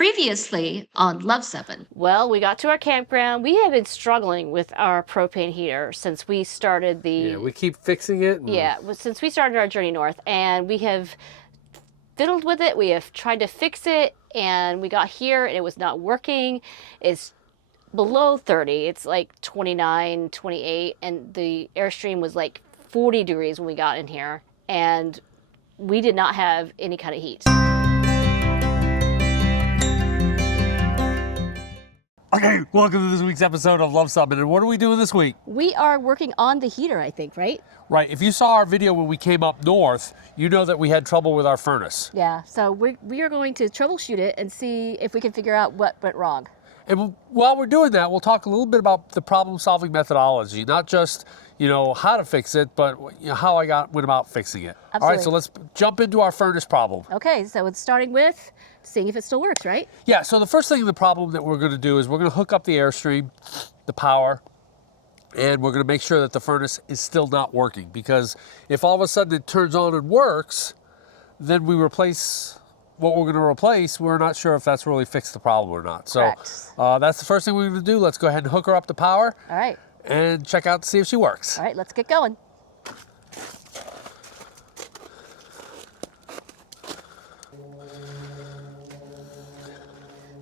Previously on Luv Subbin. Well, we got to our campground. We have been struggling with our propane heater since we started the... Yeah, we keep fixing it. Yeah, since we started our journey north. And we have fiddled with it. We have tried to fix it. And we got here and it was not working. It's below 30. It's like 29, 28. And the Airstream was like 40 degrees when we got in here. And we did not have any kind of heat. Okay, welcome to this week's episode of Luv Subbin. And what are we doing this week? We are working on the heater, I think, right? Right. If you saw our video when we came up north, you know that we had trouble with our furnace. Yeah, so we are going to troubleshoot it and see if we can figure out what went wrong. And while we're doing that, we'll talk a little bit about the problem-solving methodology, not just, how to fix it, but how I went about fixing it. Absolutely. All right, so let's jump into our furnace problem. Okay, so it's starting with seeing if it still works, right? Yeah, so the first thing in the problem that we're going to do is we're going to hook up the Airstream, the power, and we're going to make sure that the furnace is still not working, because if all of a sudden it turns on and works, then we replace what we're going to replace. We're not sure if that's really fixed the problem or not. So that's the first thing we're going to do. Let's go ahead and hook her up to power. All right. And check out to see if she works. All right, let's get going.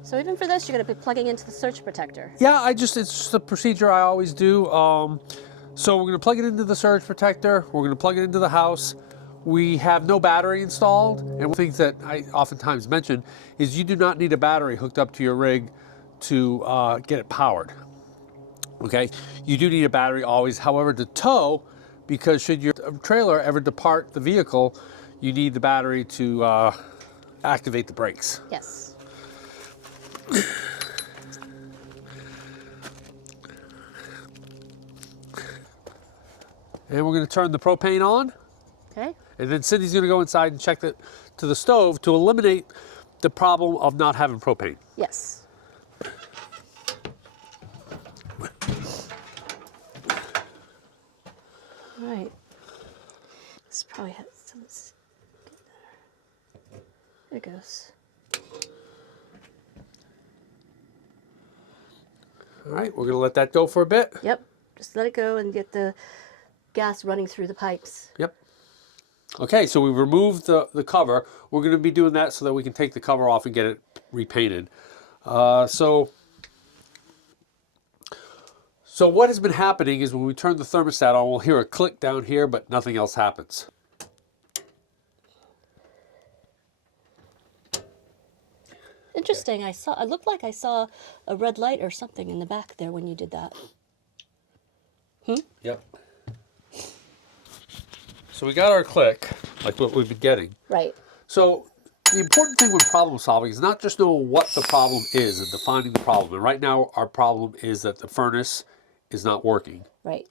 So even for this, you're going to be plugging into the surge protector. Yeah, it's just a procedure I always do. So we're going to plug it into the surge protector. We're going to plug it into the house. We have no battery installed. And one of the things that I oftentimes mention is you do not need a battery hooked up to your rig to get it powered. Okay, you do need a battery always. However, to tow, because should your trailer ever depart the vehicle, you need the battery to activate the brakes. Yes. And we're going to turn the propane on. Okay. And then Cindy's going to go inside and check to the stove to eliminate the problem of not having propane. Yes. All right. This probably has some. There it goes. All right, we're going to let that go for a bit. Yep. Just let it go and get the gas running through the pipes. Yep. Okay, so we removed the cover. We're going to be doing that so that we can take the cover off and get it repainted. So what has been happening is when we turn the thermostat on, we'll hear a click down here, but nothing else happens. Interesting. It looked like I saw a red light or something in the back there when you did that. Yep. So we got our click, like what we've been getting. Right. So the important thing with problem solving is not just knowing what the problem is and defining the problem. And right now our problem is that the furnace is not working. Right.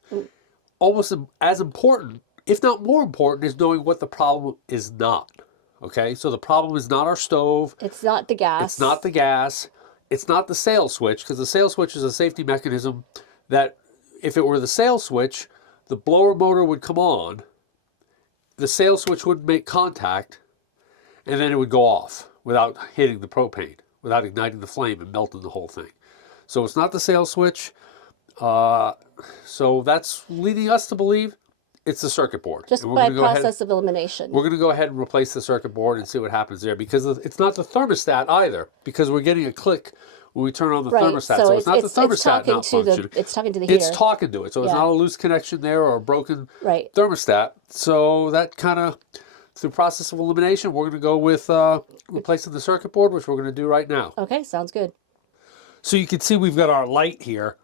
Almost as important, if not more important, is knowing what the problem is not. Okay, so the problem is not our stove. It's not the gas. It's not the gas. It's not the sail switch, because the sail switch is a safety mechanism that if it were the sail switch, the blower motor would come on, the sail switch would make contact, and then it would go off without hitting the propane, without igniting the flame and melting the whole thing. So it's not the sail switch. So that's leading us to believe it's the circuit board. Just by process of elimination. We're going to go ahead and replace the circuit board and see what happens there, because it's not the thermostat either, because we're getting a click when we turn on the thermostat. So it's not the thermostat not functioning. It's talking to the heater. It's talking to it. So it's not a loose connection there or a broken thermostat. So that kind of, through process of elimination, we're going to go with replacing the circuit board, which we're going to do right now. Okay, sounds good. So you can see we've got our light here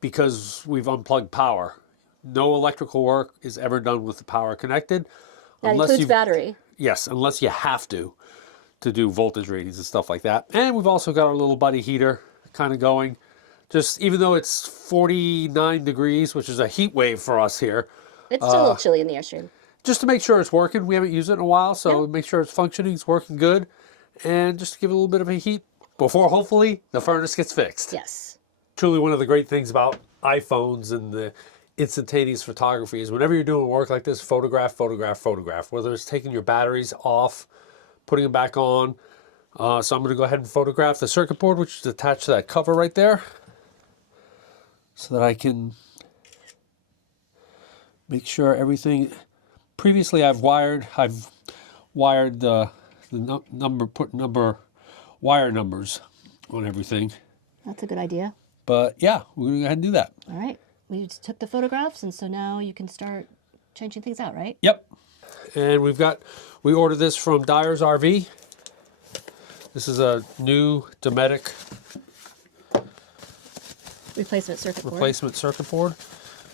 because we've unplugged power. No electrical work is ever done with the power connected. That includes battery. Yes, unless you have to do voltage readings and stuff like that. And we've also got our little buddy heater kind of going. Just even though it's 49 degrees, which is a heat wave for us here. It's still a little chilly in the Airstream. Just to make sure it's working. We haven't used it in a while, so make sure it's functioning, it's working good. And just to give it a little bit of a heat before hopefully the furnace gets fixed. Yes. Truly one of the great things about iPhones and the instantaneous photography is whenever you're doing work like this, photograph, photograph, photograph. Whether it's taking your batteries off, putting them back on, So I'm going to go ahead and photograph the circuit board, which is attached to that cover right there, so that I can make sure everything. Previously, I've wired the wire numbers on everything. That's a good idea. But yeah, we're going to go ahead and do that. All right. We just took the photographs, and so now you can start changing things out, right? Yep. And we ordered this from Dyer's RV. This is a new Dometic Replacement circuit board,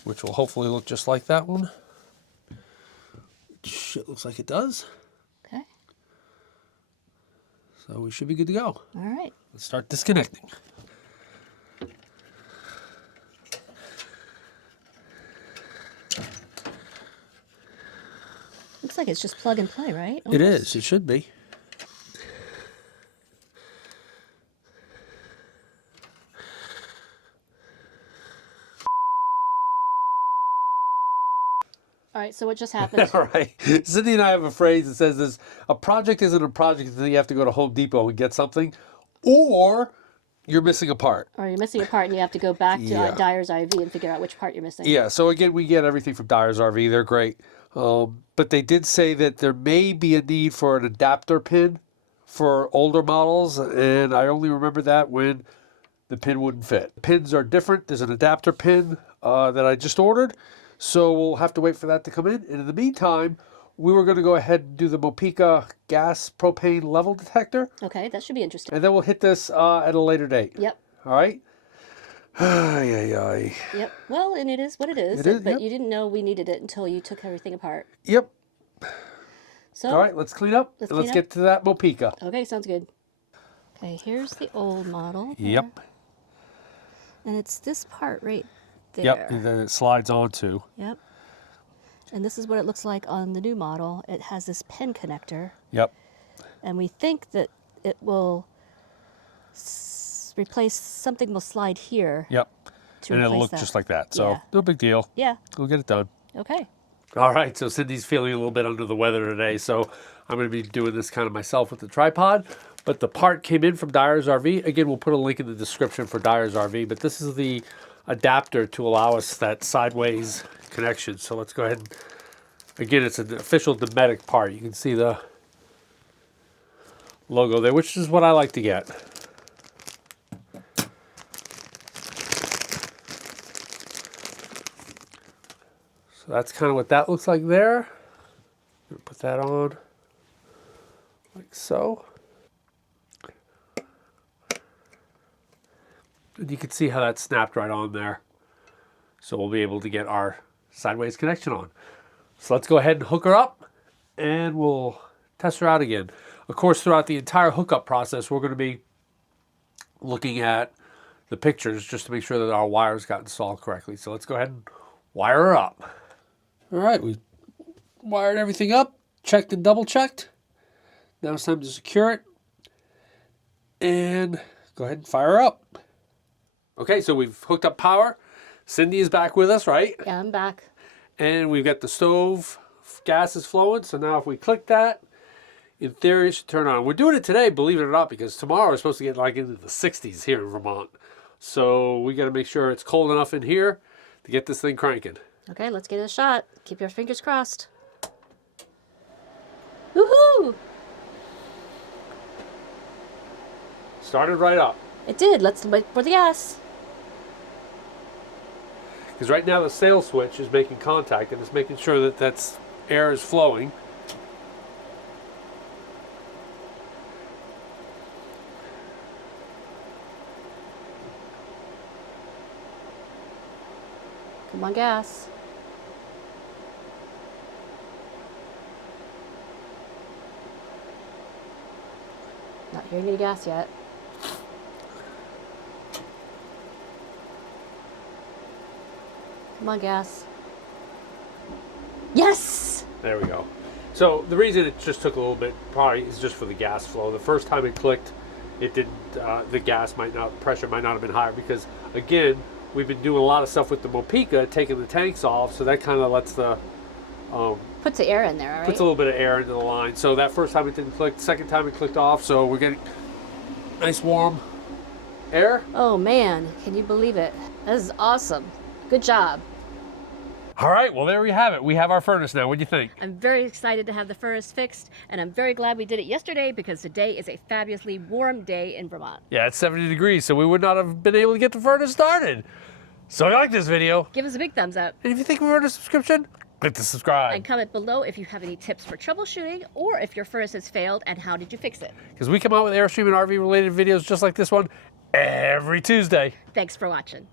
which will hopefully look just like that one. Which it looks like it does. Okay. So we should be good to go. All right. Let's start disconnecting. Looks like it's just plug and play, right? It is. It should be. All right, so what just happened? All right. Cindy and I have a phrase that says this: a project isn't a project until you have to go to Home Depot and get something, or you're missing a part. Or you're missing a part and you have to go back to Yeah. Dyer's RV and figure out which part you're missing. Yeah, so again, we get everything from Dyer's RV. They're great. But they did say that there may be a need for an adapter pin for older models, and I only remember that when the pin wouldn't fit. Pins are different. There's an adapter pin that I just ordered, so we'll have to wait for that to come in. And in the meantime, we were going to go ahead and do the Mopica gas propane level detector, Okay, that should be interesting. and then we'll hit this at a later date. Yep. All right? Ay, ay, ay. Yep. Well, and it is what it is. It is, but yep. you didn't know we needed it until you took everything apart. Yep. So, All right, let's clean up. Let's and let's clean up. get to that Mopica. Okay, sounds good. Okay, here's the old model. there. Yep. And it's this part right there. Yep. And then it slides onto. Yep. And this is what it looks like on the new model. It has this pen connector, Yep. and we think that it will replace, something will slide here Yep. to And it'll replace look that. just like that. So Yeah. no big deal. Yeah, We'll get it done. okay. All right. So Cindy's feeling a little bit under the weather today. So I'm going to be doing this kind of myself with the tripod. But the part came in from Dyer's RV. Again, we'll put a link in the description for Dyer's RV. But this is the adapter to allow us that sideways connection. So let's go ahead and, again, it's an official Dometic part. You can see the logo there, which is what I like to get. So that's kind of what that looks like there. I'm gonna put that on like so. And you can see how that snapped right on there. So we'll be able to get our sideways connection on. So let's go ahead and hook her up and we'll test her out again. Of course, throughout the entire hookup process, we're going to be looking at the pictures just to make sure that our wires got installed correctly. So let's go ahead and wire her up. All right, we wired everything up, checked and double checked. Now it's time to secure it and go ahead and fire her up. Okay, so we've hooked up power. Cindy is back with us, right? Yeah, I'm back. And we've got the stove, gas is flowing. So now if we click that, in theory it should turn on. We're doing it today, believe it or not, because tomorrow we're supposed to get like into the 60s here in Vermont. So we got to make sure it's cold enough in here to get this thing cranking. Okay, let's give it a shot. Keep your fingers crossed. Woohoo! Started right up. It did. Let's wait for the gas. Because right now the sail switch is making contact and it's making sure that that's air is flowing. Come on, gas. Not hearing any gas yet. Come on, gas. Yes! There we go. So the reason it just took a little bit probably is just for the gas flow. The first time it clicked, it didn't. The pressure might not have been higher because again, we've been doing a lot of stuff with the Mopica, taking the tanks off, so that kind of lets the Puts the air in there, all right? Puts a little bit of air into the line. So that first time it didn't click, second time it clicked off, so we're getting nice warm air. Oh man, can you believe it? This is awesome. Good job. All right, well there we have it. We have our furnace now. What do you think? I'm very excited to have the furnace fixed, and I'm very glad we did it yesterday because today is a fabulously warm day in Vermont. Yeah, it's 70 degrees, so we would not have been able to get the furnace started. So if you like this video, Give us a big thumbs up and if you think we've earned a subscription, click the subscribe. and comment below if you have any tips for troubleshooting or if your furnace has failed and how did you fix it. Because we come out with Airstream and RV related videos just like this one every Tuesday. Thanks for watching.